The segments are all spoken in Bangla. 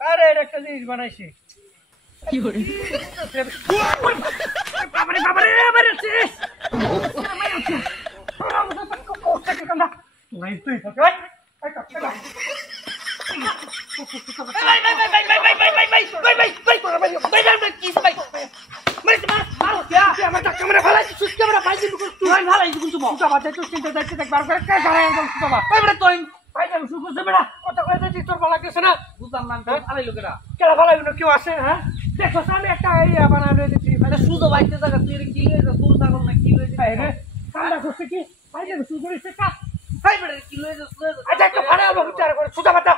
আরে এটা একটা জিনিস বানাইছি কি করে বাবারে বাবারে বাবারে নাই তুই ভাই কেউ আসে হ্যাঁ দেখো আমি একটা বানানো সুতো বাইতে জায়গা তুই কি গরু ছাগল না কি ঠান্ডা করছে কি শুরু করেছে কি আচ্ছা একটা ভাড়া আলবো বিচার করে সুতা বাতা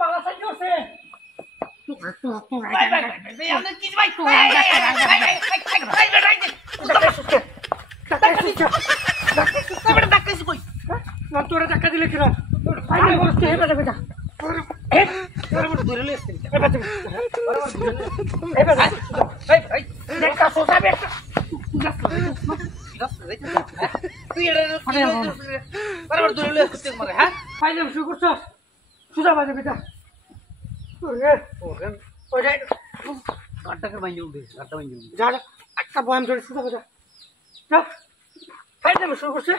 বাংলা সাইজ করছে তোরা টাকা দিলে কিনা শুরু করছো সুদা বাজে বেটা একটা বয়াম ধরে সুদা বাজা খাই যাবে শুরু করছে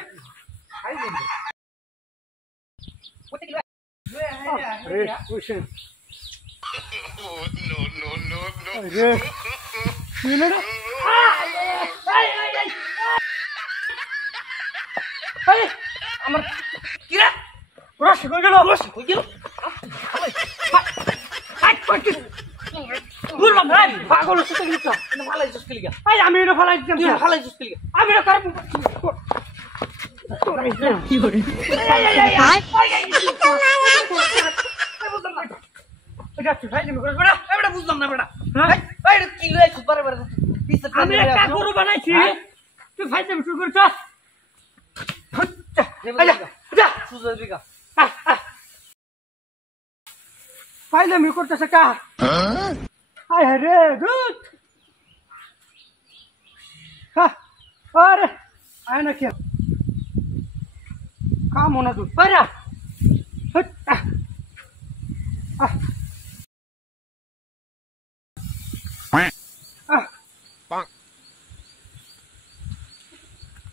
আমার কিরা রসে কই গেল রসে কই গেল বললাম ভাই পাগল হচ্ছে তো ফালাই জুস খেলি আই আমি এটা ফালাই দিতাম তুই ফালাই জুস খেলি আমি এটা করব কি করে এটা তুই ফাইল আমি করব না এটা বুঝলাম না বেটা ভাই এটা কি লই খুব বারে বারে আমি একটা গরু বানাইছি তুই ফাইল আমি শুরু করছ যা সুজা দিগা ফাইল আমি করতেছে কা হায় রে দুধ হ্যাঁ আরে আয় না কি কাম না দুধ পারা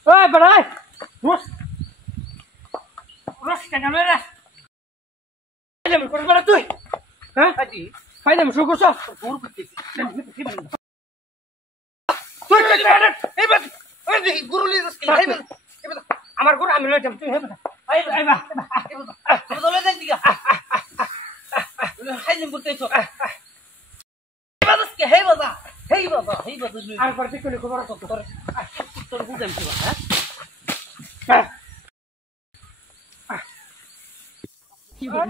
ওই বড়াই রস রস কেন রে ফাইল আমি করব না তুই হ্যাঁ আজি ফাইল আমি শুরু করছ দূর করতেছি তুই এই বাস ওই দেখি গুরু লিস কি এই বাস আমার গুরু আমি লইতাম তুই হে বাস এই এই বাস তুমি তো লই দিগা ফাইল করতেছ এই বাস কি হে বাবা হেই বাবা আর পরে কইলে খবর তো তোর বুঝাম কি হ্যাঁ কি বল